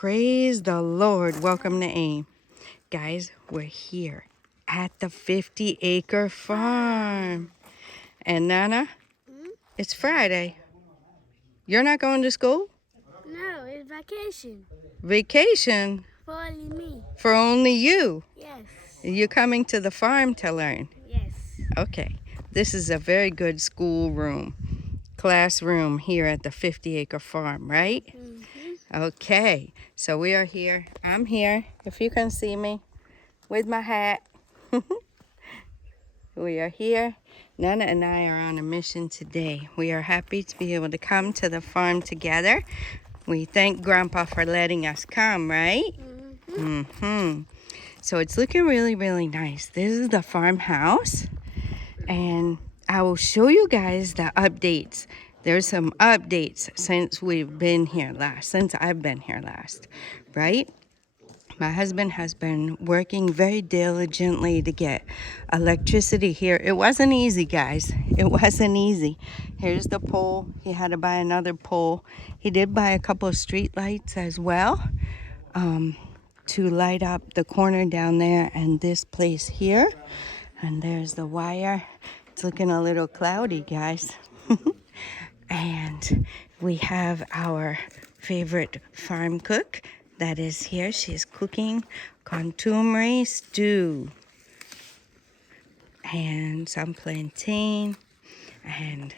Praise the Lord. Welcome to AIM. Guys, we're here at the 50-acre farm. And Nana, it's Friday. You're not going to school? No, it's vacation. Vacation? For only me. For only you? Yes. You're coming to the farm to learn? Yes. Okay. This is a very good classroom here at the 50-acre farm, right? Okay, so we are here. I'm here, if you can see me, with my hat. We are here. Nana and I are on a mission today. We are happy to be able to come to the farm together. We thank Grandpa for letting us come, right? So it's looking really, really nice. This is the farmhouse, and I will show you guys the updates. There's some updates since I've been here last, right? My husband has been working very diligently to get electricity here. It wasn't easy, guys. It wasn't easy. Here's the pole. He had to buy another pole. He did buy a couple of street lights as well to light up the corner down there and this place here. And there's the wire. It's looking a little cloudy, guys. And we have our favorite farm cook that is here. She's cooking contumely stew and some plantain. And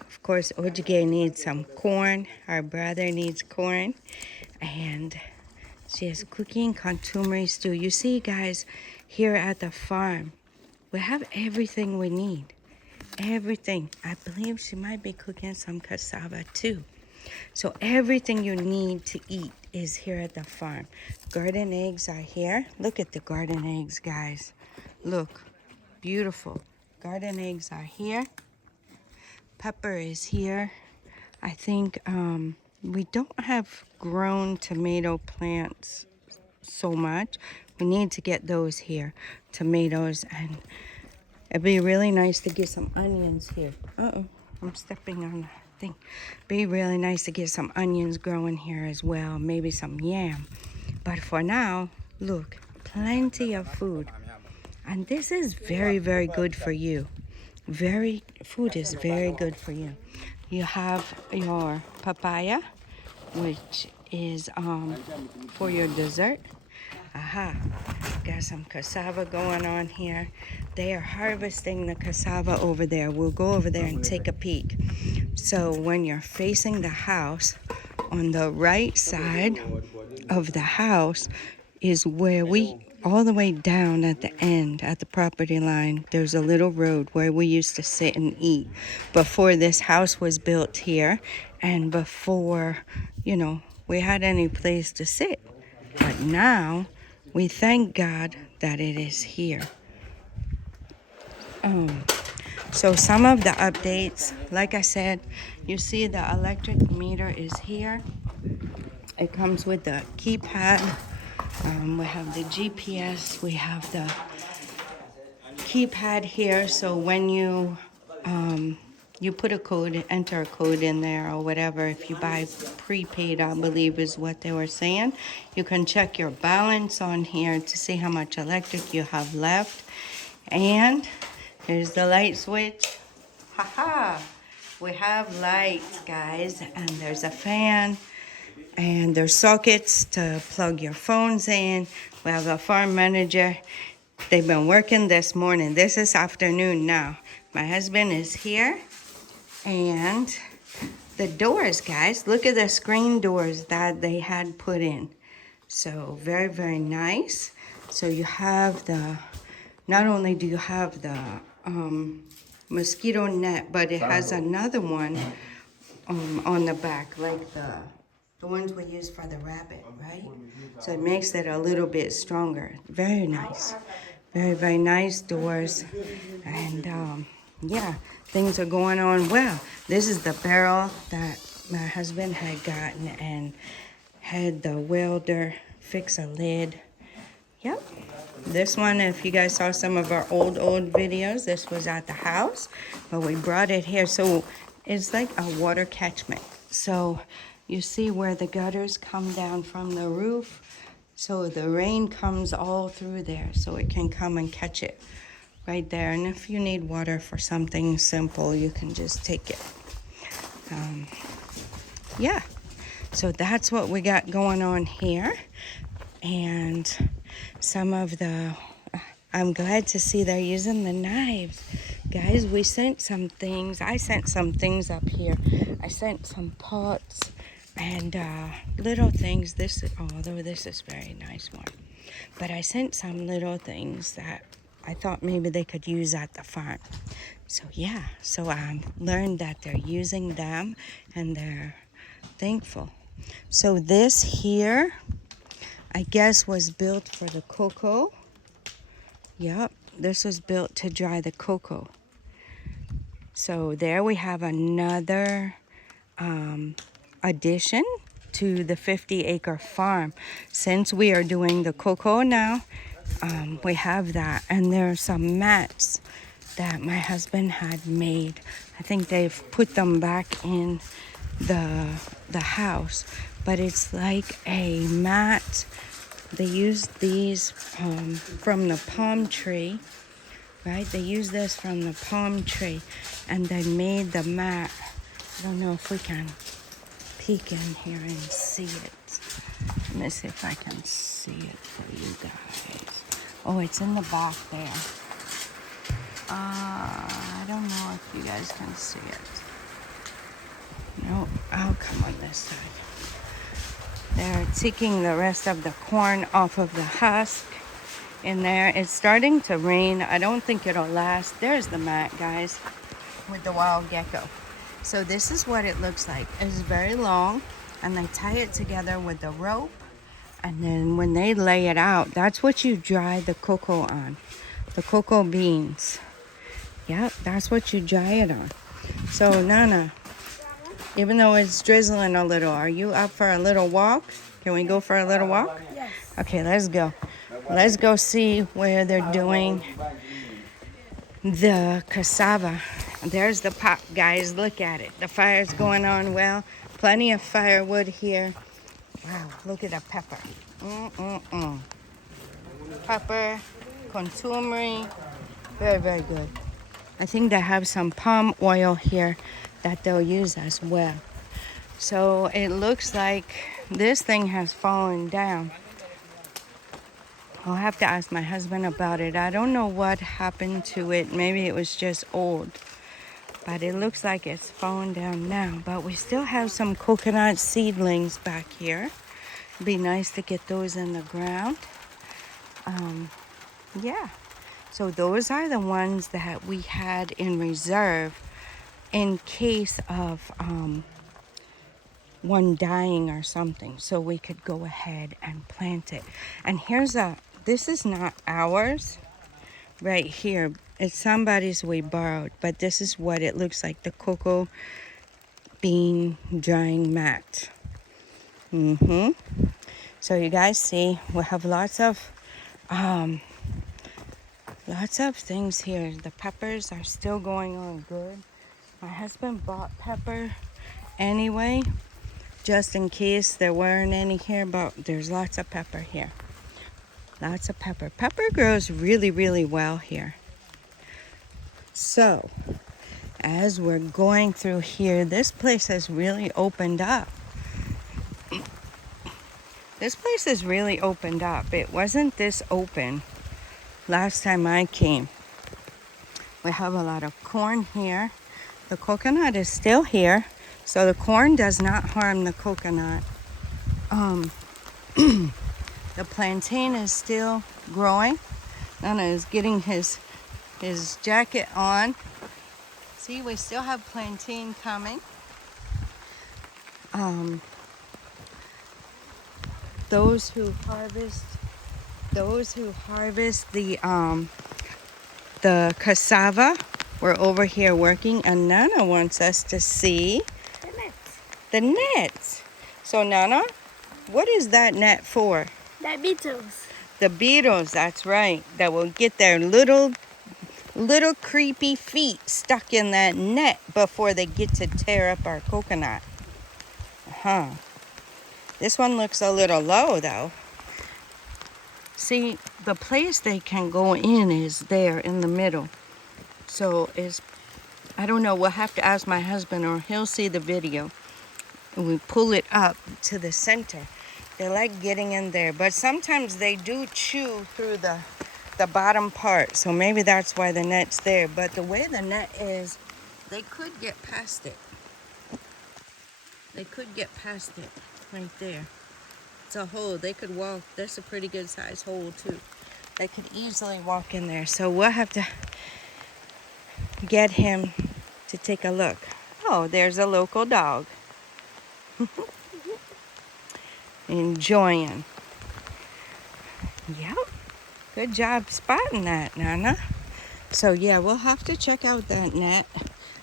of course, Ojige needs some corn. Our brother needs corn. And she is cooking contumely stew. You see, guys, here at the farm, we have everything we need. Everything. I believe she might be cooking some cassava too. So everything you need to eat is here at the farm. Garden eggs are here. Look at the garden eggs, guys. Look, beautiful. Garden eggs are here. Pepper is here. I think we don't have grown tomato plants so much. We need to get those here. Tomatoes, and it'd be really nice to get some onions here. Uh-oh, I'm stepping on the thing. Be really nice to get some onions growing here as well. Maybe some yam. But for now, look, plenty of food. And this is very, very good for you. Food is very good for you. You have your papaya, which is for your dessert. Aha, got some cassava going on here. They are harvesting the cassava over there. We'll go over there and take a peek. So when you're facing the house, on the right side of the house is where all the way down at the end, at the property line, there's a little road where we used to sit and eat before this house was built here and before, we had any place to sit. But now, we thank God that it is here. So some of the updates, like I said, you see the electric meter is here. It comes with the keypad. We have the GPS. We have the keypad here. So when you put a code, enter a code in there or whatever. If you buy prepaid, I believe is what they were saying. You can check your balance on here to see how much electric you have left. And here's the light switch. Haha! We have lights, guys, and there's a fan. And there's sockets to plug your phones in. We have a farm manager. They've been working this morning. This is afternoon now. My husband is here. And the doors, guys, look at the screen doors that they had put in. So very, very nice. So you have not only do you have the mosquito net, but it has another one on the back, like the ones we use for the rabbit, right? So it makes it a little bit stronger. Very nice. Very, very nice doors. And yeah, things are going on well. This is the barrel that my husband had gotten and had the welder fix a lid. Yep. This one, if you guys saw some of our old videos, this was at the house, but we brought it here. So it's like a water catchment. So You see where the gutters come down from the roof? So the rain comes all through there, so it can come and catch it right there. And if you need water for something simple, you can just take it. Yeah, so that's what we got going on here. And some of the, I'm glad to see they're using the knives. Guys, we sent some things. I sent some things up here. I sent some pots and little things. Although this is a very nice one. But I sent some little things that I thought maybe they could use at the farm. So yeah, so I learned that they're using them and they're thankful. So this here, I guess, was built for the cocoa. Yep, this was built to dry the cocoa. So there we have another addition to the 50-acre farm. Since we are doing the cocoa now, we have that. And there are some mats that my husband had made. I think they've put them back in the house, but it's like a mat. They used these from the palm tree, right? They used this from the palm tree, and they made the mat. I don't know if we can peek in here and see it. Let me see if I can see it for you guys. Oh, it's in the back there. I don't know if you guys can see it. No, I'll come on this side. They're taking the rest of the corn off of the husk in there. It's starting to rain. I don't think it'll last. There's the mat, guys, with the wild gecko. So this is what it looks like. It's very long, and they tie it together with the rope. And then when they lay it out, that's what you dry the cocoa on. The cocoa beans. Yep, that's what you dry it on. So, Nana, even though it's drizzling a little, are you up for a little walk? Can we go for a little walk? Yes. Okay, let's go. Let's go see where they're doing the cassava. There's the pot, guys. Look at it. The fire's going on well. Plenty of firewood here. Wow, look at the pepper. Pepper, con turmeric. Very, very good. I think they have some palm oil here that they'll use as well. So it looks like this thing has fallen down. I'll have to ask my husband about it. I don't know what happened to it. Maybe it was just old. But it looks like it's fallen down now. But we still have some coconut seedlings back here. It'd be nice to get those in the ground. Yeah. So those are the ones that we had in reserve in case of one dying or something. So we could go ahead and plant it. And this is not ours right here. It's somebody's we borrowed, but this is what it looks like, the cocoa bean drying mat. So you guys see, we have lots of things here. The peppers are still going on good. My husband bought pepper anyway, just in case there weren't any here, but there's lots of pepper here. Lots of pepper. Pepper grows really, really well here. So, as we're going through here, this place has really opened up. This place has really opened up. It wasn't this open last time I came. We have a lot of corn here. The coconut is still here, so the corn does not harm the coconut. The plantain is still growing. Nana is getting his jacket on. See, we still have plantain coming. Those who harvest the cassava, we're over here working, and Nana wants us to see the nets. So Nana, what is that net for? The beetles. The beetles, that's right. That will get their little creepy feet stuck in that net before they get to tear up our coconut. huh? This one looks a little low though. See, the place they can go in is there in the middle. So I don't know, we'll have to ask my husband or he'll see the video. And we pull it up to the center. They like getting in there, but sometimes they do chew through the bottom part. So maybe that's why the net's there. But the way the net is, they could get past it. They could get past it right there. It's a hole. They could walk. That's a pretty good size hole too. They could easily walk in there. So we'll have to get him to take a look. Oh, there's a local dog. Enjoying. Yep. Good job spotting that, Nana. So yeah, we'll have to check out that net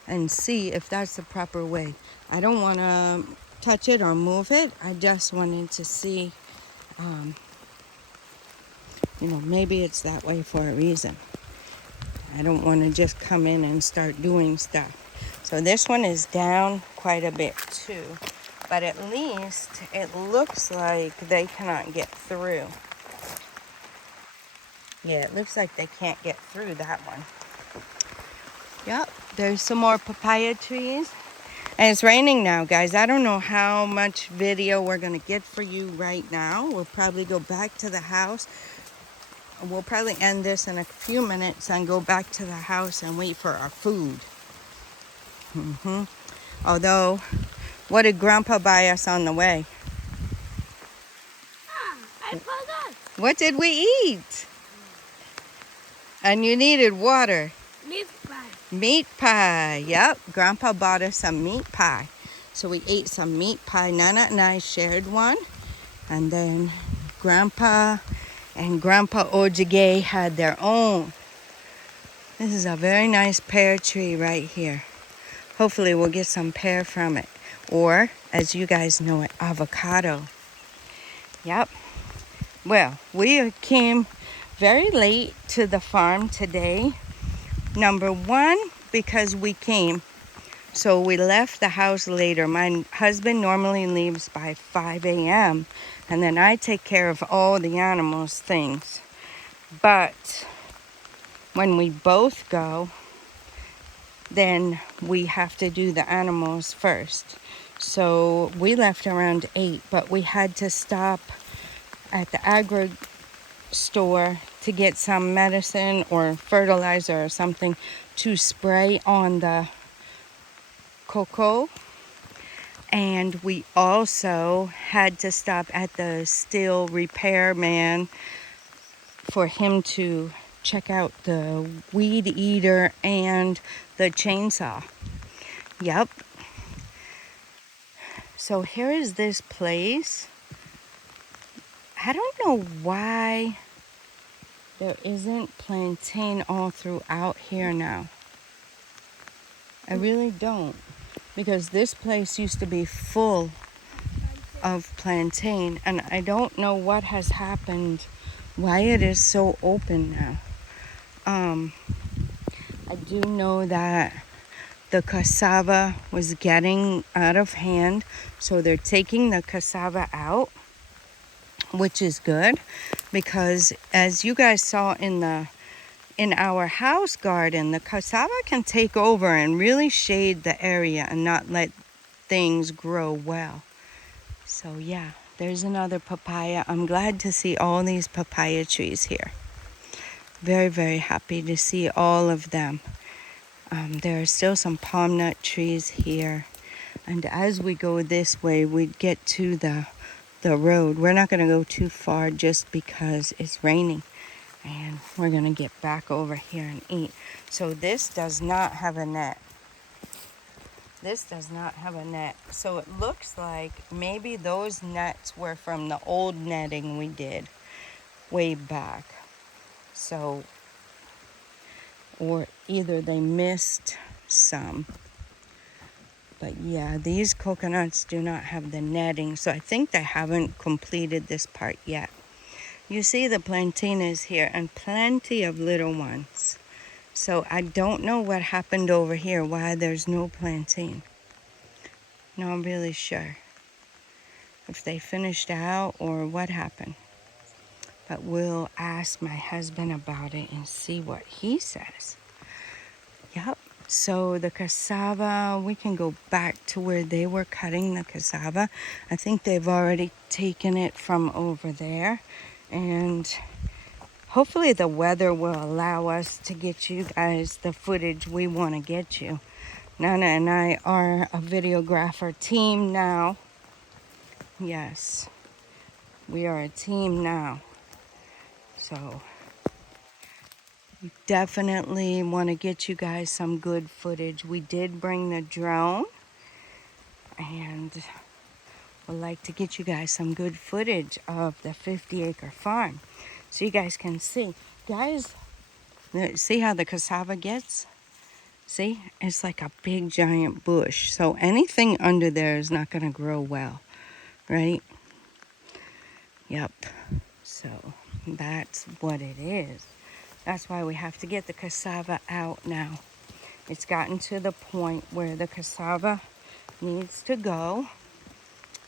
and see if that's the proper way. I don't want to touch it or move it. I just wanted to see, maybe it's that way for a reason. I don't want to just come in and start doing stuff. So this one is down quite a bit too. But at least it looks like they cannot get through. Yeah, it looks like they can't get through that one. Yep, there's some more papaya trees. And it's raining now, guys. I don't know how much video we're going to get for you right now. We'll probably go back to the house. We'll probably end this in a few minutes and go back to the house and wait for our food. Although, what did Grandpa buy us on the way? I forgot. What did we eat? And you needed water. Meat pie. Meat pie. Yep, Grandpa bought us some meat pie. So we ate some meat pie. Nana and I shared one. And then Grandpa and Grandpa Ojige had their own. This is a very nice pear tree right here. Hopefully we'll get some pear from it. Or, as you guys know it, avocado. Yep. Well, we came very late to the farm today. Number one, because we came. So we left the house later. My husband normally leaves by 5 a.m. And then I take care of all the animals' things. But when we both go, then we have to do the animals first. So we left around 8, but we had to stop at the Acre store to get some medicine or fertilizer or something to spray on the cocoa. And we also had to stop at the steel repairman for him to check out the weed eater and the chainsaw. Yep. So here is this place. I don't know why there isn't plantain all throughout here now. I really don't. Because this place used to be full of plantain. And I don't know what has happened, why it is so open now. I do know that the cassava was getting out of hand. So they're taking the cassava out, which is good. Because as you guys saw in our house garden, the cassava can take over and really shade the area and not let things grow well. So yeah, there's another papaya. I'm glad to see all these papaya trees here. Very, very happy to see all of them. There are still some palm nut trees here. And as we go this way, we get to the road. We're not going to go too far just because it's raining. And we're going to get back over here and eat. So this does not have a net. This does not have a net. So it looks like maybe those nets were from the old netting we did way back. So, or either they missed some. But yeah, these coconuts do not have the netting. So I think they haven't completed this part yet. You see the plantain is here and plenty of little ones. So I don't know what happened over here, why there's no plantain. Not really sure. if they finished out or what happened. But we'll ask my husband about it and see what he says. Yep. So the cassava, we can go back to where they were cutting the cassava. I think they've already taken it from over there. And hopefully the weather will allow us to get you guys the footage we want to get you. Nana and I are a videographer team now. Yes, we are a team now. So definitely want to get you guys some good footage. We did bring the drone and would like to get you guys some good footage of the 50-acre farm so you guys can see. Guys, see how the cassava gets? See, it's like a big giant bush. So anything under there is not going to grow well, right? Yep. So that's what it is. That's why we have to get the cassava out now. It's gotten to the point where the cassava needs to go.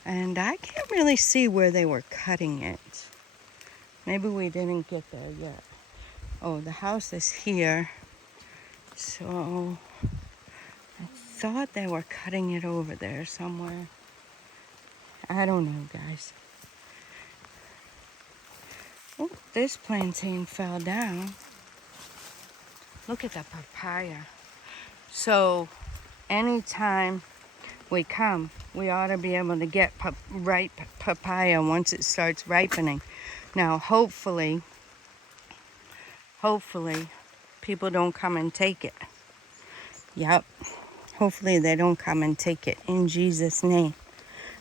And I can't really see where they were cutting it. Maybe we didn't get there yet. Oh, the house is here. So I thought they were cutting it over there somewhere. I don't know, guys. Oh, this plantain fell down. Look at the papaya. So anytime we come, we ought to be able to get ripe papaya once it starts ripening. Now, hopefully, people don't come and take it. Yep. Hopefully they don't come and take it in Jesus' name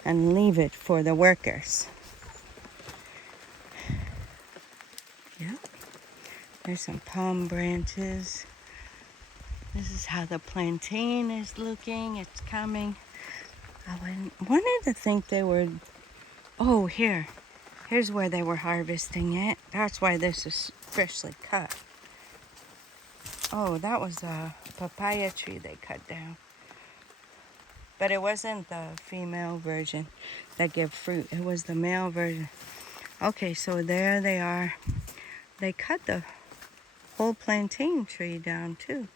and leave it for the workers. Yep. There's some palm branches. This is how the plantain is looking. It's coming. I wanted to think they were... Oh, here. Here's where they were harvesting it. That's why this is freshly cut. Oh, that was a papaya tree they cut down. But it wasn't the female version that gave fruit. It was the male version. Okay, so there they are. They cut the whole plantain tree down too.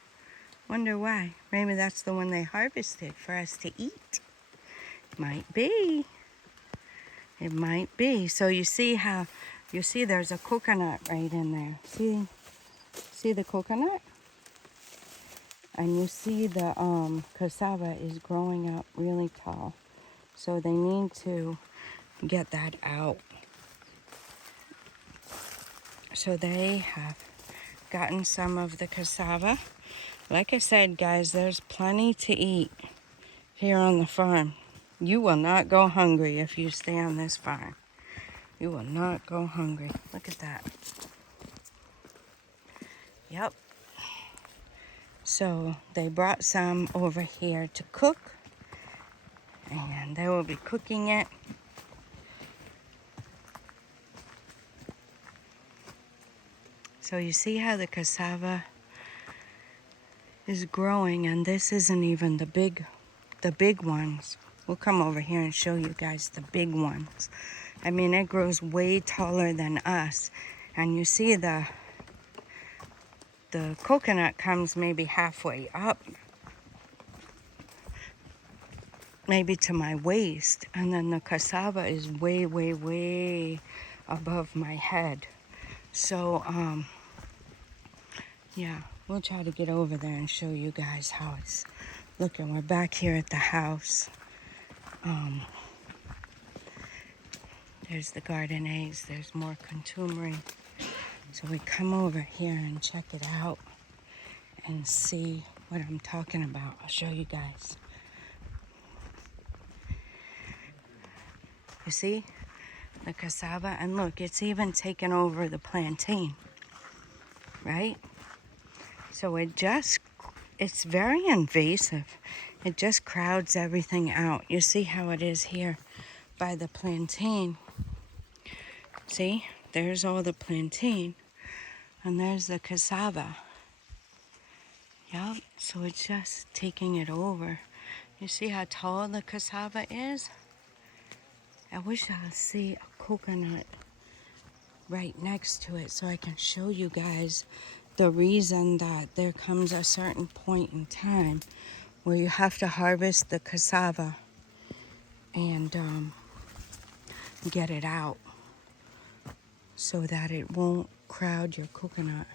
Wonder why. Maybe that's the one they harvested for us to eat. Might be. It might be. So you see how, there's a coconut right in there. See the coconut? And you see the cassava is growing up really tall. So they need to get that out. So they have gotten some of the cassava. Like I said, guys, there's plenty to eat here on the farm. You will not go hungry if you stay on this farm. You will not go hungry. Look at that. Yep. So they brought some over here to cook. And they will be cooking it. So you see how the cassava is growing, and this isn't even the big ones. We'll come over here and show you guys the big ones. I mean, it grows way taller than us. And you see the coconut comes maybe halfway up, maybe to my waist, and then the cassava is way, way, way above my head. So, yeah, we'll try to get over there and show you guys how it's looking. We're back here at the house. There's the garden eggs. There's more contumery. So we come over here and check it out and see what I'm talking about. I'll show you guys. You see the cassava? And look, it's even taken over the plantain, right? So it's very invasive. It just crowds everything out. You see how it is here by the plantain. See, there's all the plantain, and there's the cassava. Yep, so it's just taking it over. You see how tall the cassava is? I wish I'll see a coconut right next to it so I can show you guys the reason that there comes a certain point in time where you have to harvest the cassava and get it out so that it won't crowd your coconut.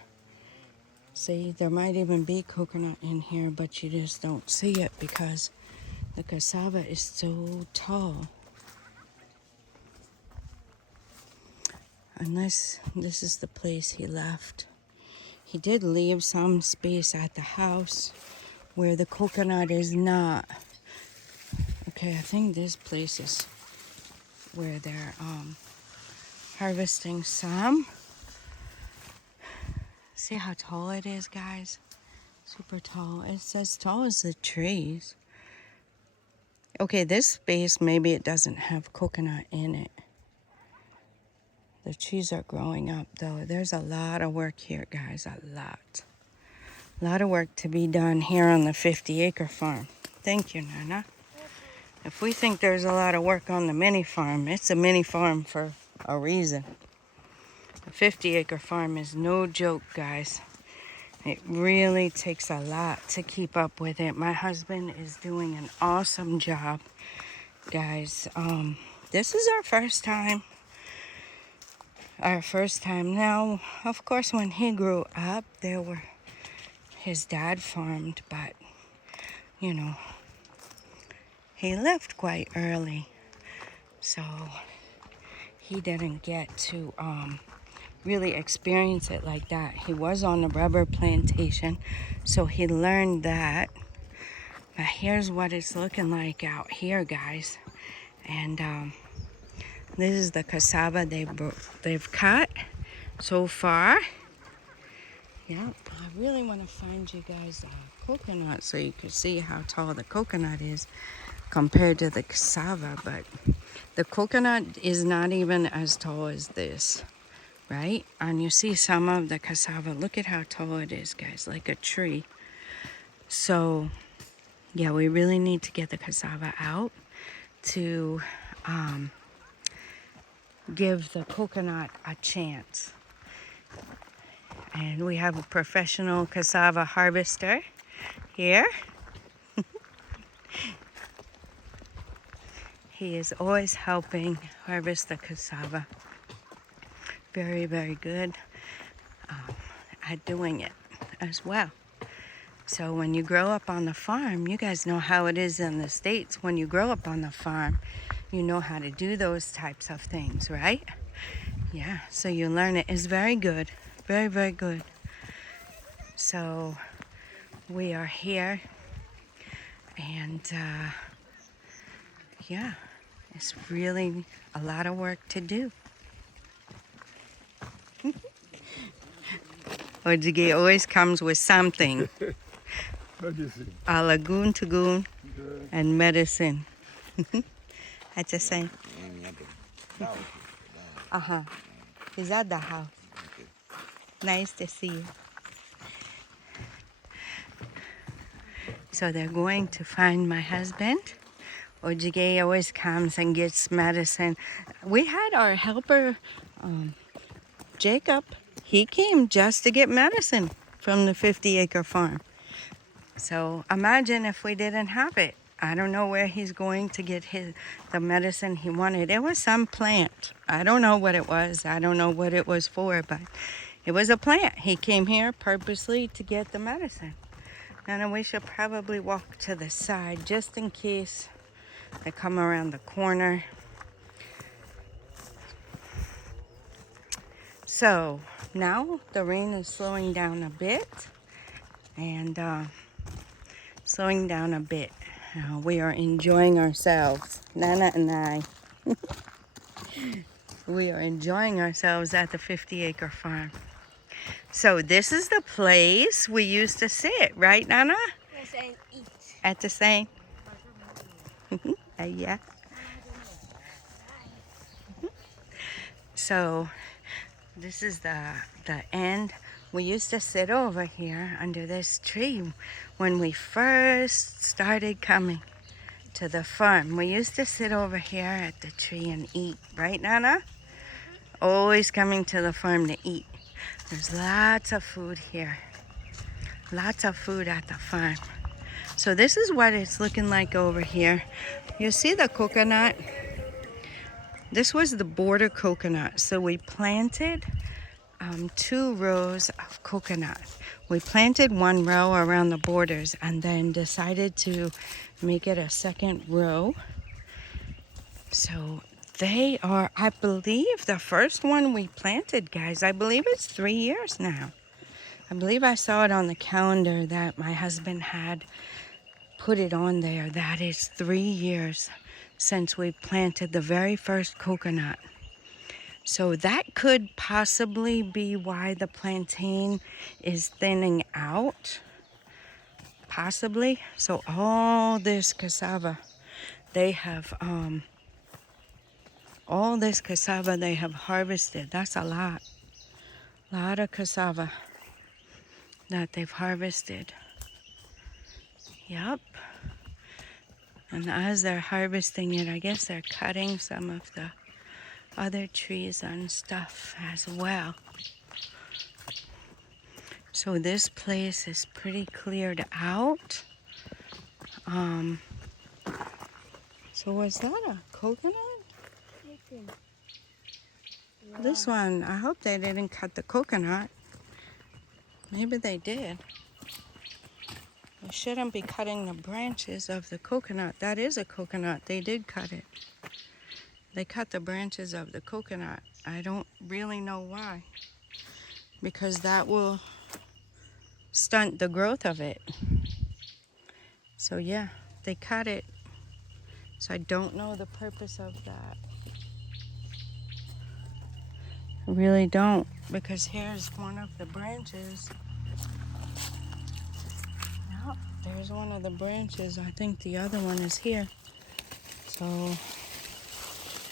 See, there might even be coconut in here, but you just don't see it because the cassava is so tall. Unless this is the place he left. He did leave some space at the house where the coconut is not. Okay, I think this place is where they're harvesting some. See how tall it is, guys? Super tall. It's as tall as the trees. Okay, this space, maybe it doesn't have coconut in it. The trees are growing up, though. There's a lot of work here, guys. A lot. A lot of work to be done here on the 50-acre farm. Thank you, Nana. If we think there's a lot of work on the mini farm, it's a mini farm for a reason. A 50-acre farm is no joke, guys. It really takes a lot to keep up with it. My husband is doing an awesome job, guys. This is our first time. Now, of course, when he grew up, his dad farmed, but, you know, he left quite early. So he didn't get to really experience it like that. He was on the rubber plantation, so he learned that. But here's what it's looking like out here, guys. And this is the cassava they've cut so far. Yep, I really want to find you guys a coconut so you can see how tall the coconut is compared to the cassava. But the coconut is not even as tall as this, right? And you see some of the cassava. Look at how tall it is, guys, like a tree. So, yeah, we really need to get the cassava out to give the coconut a chance. And we have a professional cassava harvester here. He is always helping harvest the cassava. Very, very good at doing it as well. So when you grow up on the farm, you guys know how it is in the States. When you grow up on the farm, you know how to do those types of things, right? Yeah, so you learn it. It's very good. Very, very good. So we are here, and yeah, it's really a lot of work to do. Ojige always comes with something. Medicine. A lagoon to goon Good. and medicine. That's the same. Uh-huh. Is that the house? Nice to see you. So they're going to find my husband. Ojige always comes and gets medicine. We had our helper, Jacob. He came just to get medicine from the 50-acre farm. So imagine if we didn't have it. I don't know where he's going to get the medicine he wanted. It was some plant. I don't know what it was. I don't know what it was for, but it was a plant. He came here purposely to get the medicine. And we should probably walk to the side just in case they come around the corner. So now the rain is slowing down a bit, and we are enjoying ourselves, Nana and I. We are enjoying ourselves at the 50-acre farm. So this is the place we used to sit, right, Nana? Yes, and eat. At the same. Yeah. So this is the end. We used to sit over here under this tree when we first started coming to the farm. We used to sit over here at the tree and eat, right, Nana? Always coming to the farm to eat. There's lots of food here. Lots of food at the farm. So this is what it's looking like over here. You see the coconut? This was the border coconut. So we planted 2 rows of coconut. We planted 1 row around the borders and then decided to make it a second row. So they are, I believe, the first one we planted, guys. I believe it's 3 years now. I believe I saw it on the calendar that my husband had put it on there. That is 3 years since we planted the very first coconut. So that could possibly be why the plantain is thinning out. Possibly. So all this cassava, they have harvested. That's a lot. Lot of cassava that they've harvested. Yep. And as they're harvesting it, I guess they're cutting some of the other trees and stuff as well. So this place is pretty cleared out. So was that a coconut? This one, I hope they didn't cut the coconut. Maybe they did. They shouldn't be cutting the branches of the coconut. That is a coconut. They did cut it. They cut the branches of the coconut. I don't really know why. Because that will stunt the growth of it. So yeah, they cut it. So I don't know the purpose of that. I really don't. Because here's one of the branches. Yep, there's one of the branches. I think the other one is here. So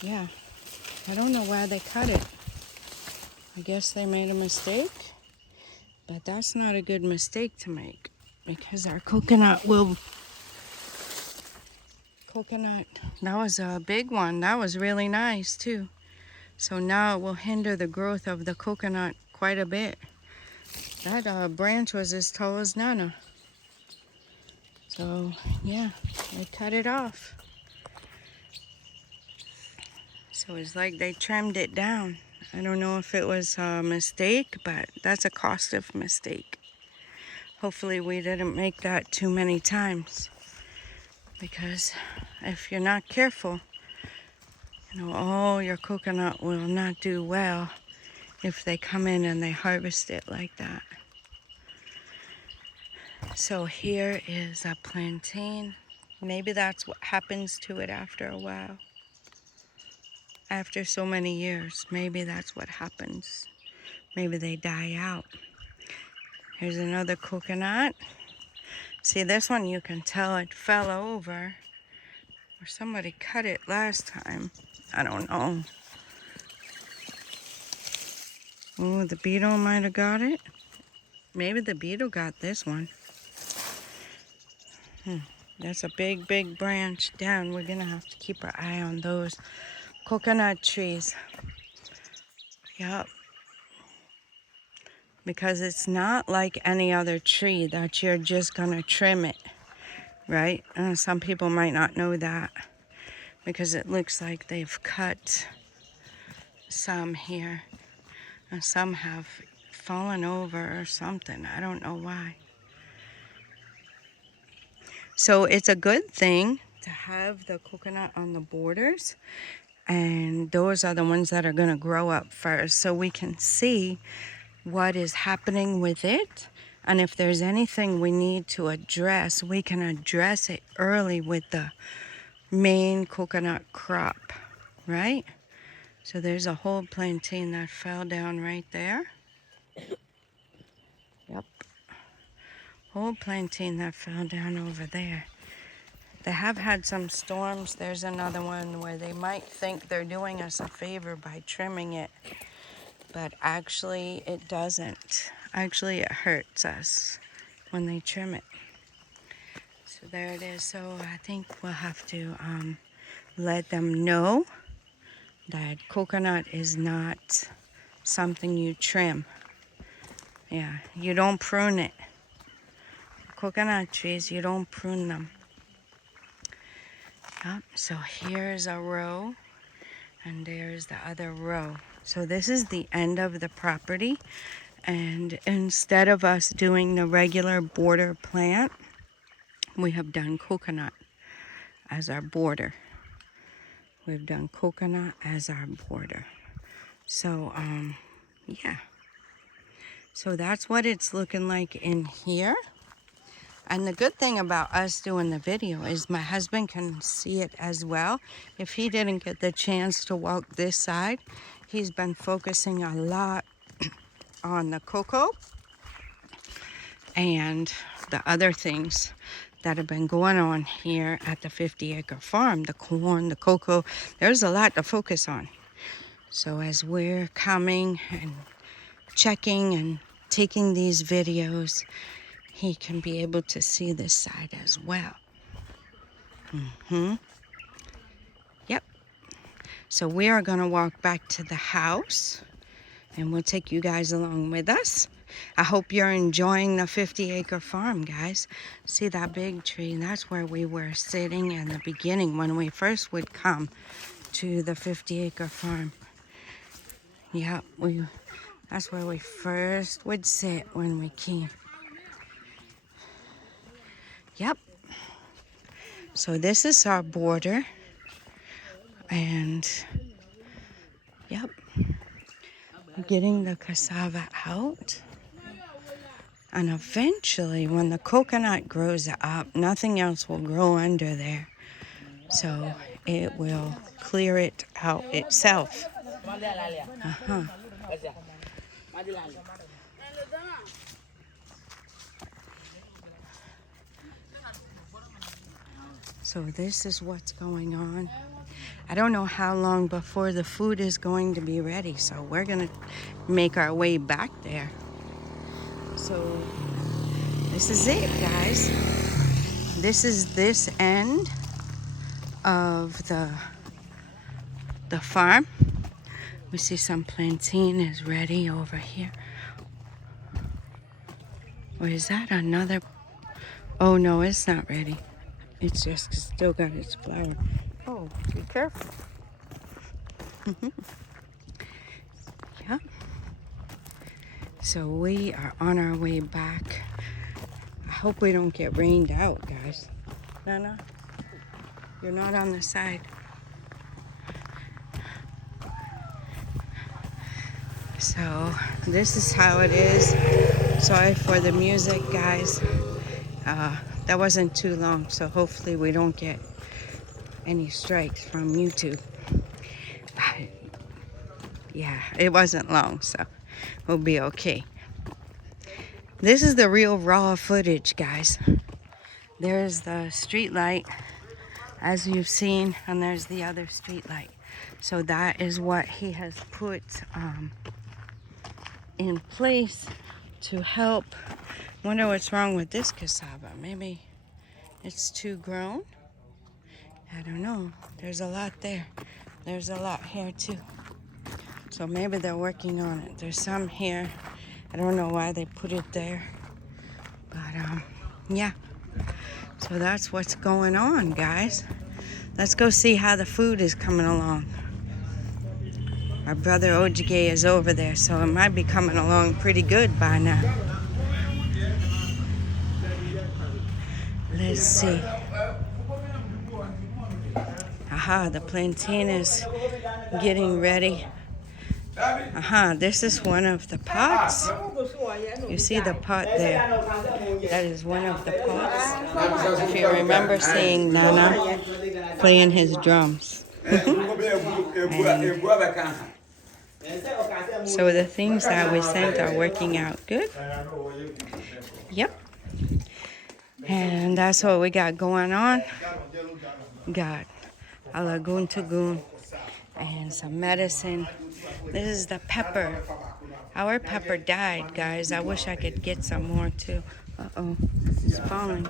yeah, I don't know why they cut it. I guess they made a mistake. But that's not a good mistake to make. Because our coconut, that was a big one. That was really nice too. So now it will hinder the growth of the coconut quite a bit. That branch was as tall as Nana. So yeah, they cut it off. So it's like they trimmed it down. I don't know if it was a mistake, but that's a costly mistake. Hopefully we didn't make that too many times. Because if you're not careful, all your coconut will not do well if they come in and they harvest it like that. So here is a plantain. Maybe that's what happens to it after a while. After so many years, maybe that's what happens. Maybe they die out. Here's another coconut. See, this one you can tell it fell over. Or somebody cut it last time. I don't know. Oh, the beetle might have got it. Maybe the beetle got this one. That's a big, big branch down. We're going to have to keep our eye on those coconut trees. Yep. Because it's not like any other tree that you're just going to trim it, right? Some people might not know that because it looks like they've cut some here. And some have fallen over or something. I don't know why. So it's a good thing to have the coconut on the borders. And those are the ones that are going to grow up first. So we can see what is happening with it. And if there's anything we need to address, we can address it early with the main coconut crop, right? So there's a whole plantain that fell down right there. Yep. Whole plantain that fell down over there. They have had some storms. There's another one where they might think they're doing us a favor by trimming it. But actually it doesn't. Actually it hurts us when they trim it. So there it is. So I think we'll have to let them know that coconut is not something you trim. Yeah, you don't prune it. Coconut trees, you don't prune them. Yep, so here's a row, and there's the other row. So this is the end of the property, and instead of us doing the regular border plant, we have done coconut as our border. We've done coconut as our border. So, yeah. So that's what it's looking like in here. And the good thing about us doing the video is my husband can see it as well. If he didn't get the chance to walk this side, he's been focusing a lot on the cocoa and the other things that have been going on here at the 50-acre farm. The corn, the cocoa, there's a lot to focus on. So as we're coming and checking and taking these videos, he can be able to see this side as well. Yep. So we are going to walk back to the house, and we'll take you guys along with us. I hope you're enjoying the 50-acre farm, guys. See that big tree? That's where we were sitting in the beginning when we first would come to the 50-acre farm. Yep, that's where we first would sit when we came. Yep. So this is our border. And, yep. Getting the cassava out. And eventually, when the coconut grows up, nothing else will grow under there. So it will clear it out itself. So this is what's going on. I don't know how long before the food is going to be ready, so we're gonna make our way back there. So this is it, guys. This is this end of the farm. We see some plantain is ready over here. Or is that another? Oh no, it's not ready. It's just still got its flower. Oh, be careful. Yep. So we are on our way back. I hope we don't get rained out, guys. Nana, you're not on the side. So this is how it is. Sorry for the music, guys. That wasn't too long, so hopefully we don't get any strikes from YouTube. But yeah, it wasn't long, so we'll be okay. This is the real raw footage, guys. There's the street light, as you've seen, and there's the other street light. So that is what he has put in place to help. Wonder what's wrong with this cassava. Maybe it's too grown. I don't know. There's a lot there. There's a lot here too. So maybe they're working on it. There's some here. I don't know why they put it there. But yeah. So that's what's going on, guys. Let's go see how the food is coming along. Our brother Ojige is over there, so it might be coming along pretty good by now. Let's see. Aha, the plantain is getting ready. Aha, this is one of the pots. You see the pot there? That is one of the pots. If you remember seeing Nana playing his drums. So the things that we sent are working out good. Yep. And that's what we got going on. We got a lagoon tagoon and some medicine. This is the pepper. Our pepper died, guys. I wish I could get some more too. Uh-oh, it's falling.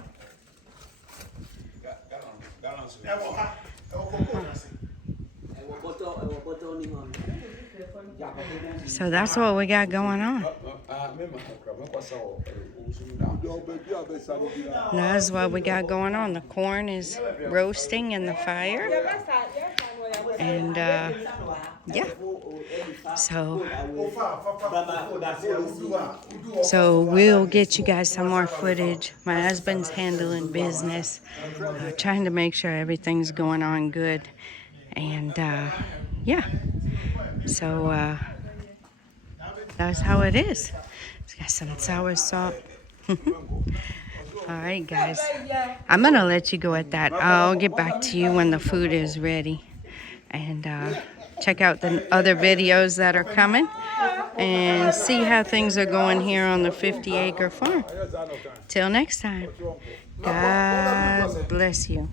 So that's what we got going on. That's what we got going on. The corn is roasting in the fire. And yeah. So we'll get you guys some more footage. My husband's handling business, trying to make sure everything's going on good. And yeah. So that's how it is. It's got some sour salt. All right, guys. I'm going to let you go at that. I'll get back to you when the food is ready. And check out the other videos that are coming. And see how things are going here on the 50-acre farm. Till next time. God bless you.